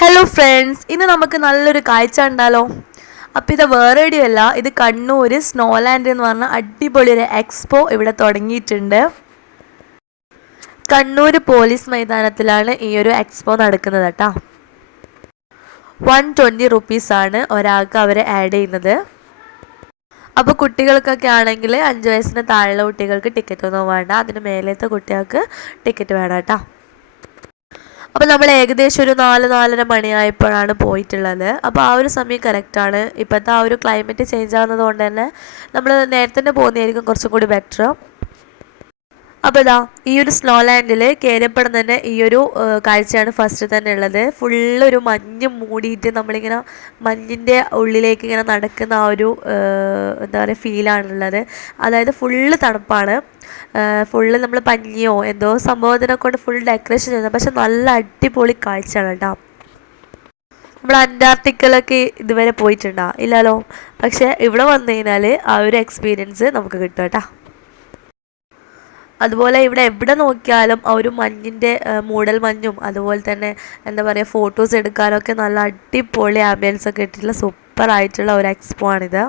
Hello friends ഇന്ന് നമുക്ക് നല്ലൊരു കാഴ്ച ഉണ്ടാലോ അപ്പോൾ ഇത് വേറെ എവിടെയല്ല ഇത് കണ്ണൂർ സ്നോലാൻഡ് എന്ന് പറഞ്ഞ അടിപൊളി ഒരു എക്സ്പോ ഇവിടെ തുടങ്ങിയിട്ടുണ്ട്. കണ്ണൂർ പോലീസ് മൈതാനത്തിലാണ് ഈ ഒരു എക്സ്പോ നടക്കുന്നത് കേട്ടോ. വൺ ട്വന്റി റുപ്പീസാണ് ഒരാൾക്ക് അവർ ആഡ് ചെയ്യുന്നത്. അപ്പോൾ കുട്ടികൾക്കൊക്കെ ആണെങ്കിൽ അഞ്ച് വയസ്സിന് താഴെയുള്ള കുട്ടികൾക്ക് ടിക്കറ്റ് ഒന്നും വേണ്ട. അതിന് മേലത്തെ കുട്ടികൾക്ക് ടിക്കറ്റ് വേണം കേട്ടോ. അപ്പോൾ നമ്മൾ ഏകദേശം ഒരു നാല് നാലര മണിയായപ്പോഴാണ് പോയിട്ടുള്ളത്. അപ്പോൾ ആ ഒരു സമയം കറക്റ്റാണ് ഇപ്പോഴത്തെ ആ ഒരു ക്ലൈമറ്റ് ചേഞ്ച് ആവുന്നത് കൊണ്ട് തന്നെ നമ്മൾ നേരത്തെ തന്നെ പോകുന്നതായിരിക്കും കുറച്ചും കൂടി ബെറ്റർ അപ്പോൾ ഇതാ ഈ ഒരു സ്നോ ലാൻഡിൽ കയറിയപ്പെടുന്ന തന്നെ ഈ ഒരു കാഴ്ചയാണ് ഫസ്റ്റ് തന്നെ ഉള്ളത്. ഫുള്ള് ഒരു മഞ്ഞ് മൂടിയിട്ട് നമ്മളിങ്ങനെ മഞ്ഞിന്റെ ഉള്ളിലേക്ക് ഇങ്ങനെ നടക്കുന്ന ആ ഒരു എന്താ പറയുക ഫീലാണുള്ളത് അതായത് ഫുള്ള് തണുപ്പാണ്. ഫുള്ള് നമ്മൾ പഞ്ഞിയോ എന്തോ സംഭവത്തിനെ കൊണ്ട് ഫുൾ ഡെക്കറേഷൻ ചെയ്യുന്നത്. പക്ഷെ നല്ല അടിപൊളി കാഴ്ചയാണ് കേട്ടോ. നമ്മൾ അന്റാർട്ടിക്കലൊക്കെ ഇതുവരെ പോയിട്ടുണ്ടോ? ഇല്ലല്ലോ. പക്ഷെ ഇവിടെ വന്നു കഴിഞ്ഞാൽ ആ ഒരു എക്സ്പീരിയൻസ് നമുക്ക് കിട്ടും കേട്ടോ. അതുപോലെ ഇവിടെ എവിടെ നോക്കിയാലും ആ ഒരു മഞ്ഞിന്റെ മൂടൽ മഞ്ഞും അതുപോലെ തന്നെ എന്താ പറയുക ഫോട്ടോസ് എടുക്കാനൊക്കെ നല്ല അടിപൊളി ആംബിയൻസ് ഒക്കെ ഇട്ടിട്ടുള്ള സൂപ്പർ ആയിട്ടുള്ള ഒരു എക്സ്പോ ആണിത്.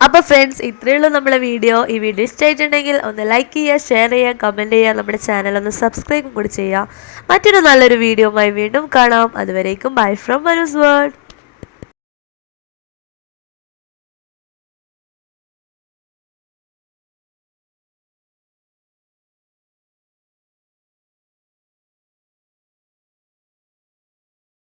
അപ്പോൾ ഫ്രണ്ട്സ് ഇത്രയേ ഉള്ളൂ നമ്മുടെ വീഡിയോ ഈ വീഡിയോ ഇഷ്ടമായിട്ടുണ്ടെങ്കിൽ ഒന്ന് ലൈക്ക് ചെയ്യുക ഷെയർ ചെയ്യുക കമന്റ് ചെയ്യുക നമ്മുടെ ചാനൽ ഒന്ന് സബ്സ്ക്രൈബും കൂടി ചെയ്യുക. മറ്റൊരു നല്ലൊരു വീഡിയോയുമായി വീണ്ടും കാണാം. അതുവരേക്കും ബൈ ഫ്രം മനൂസ് വേൾഡ്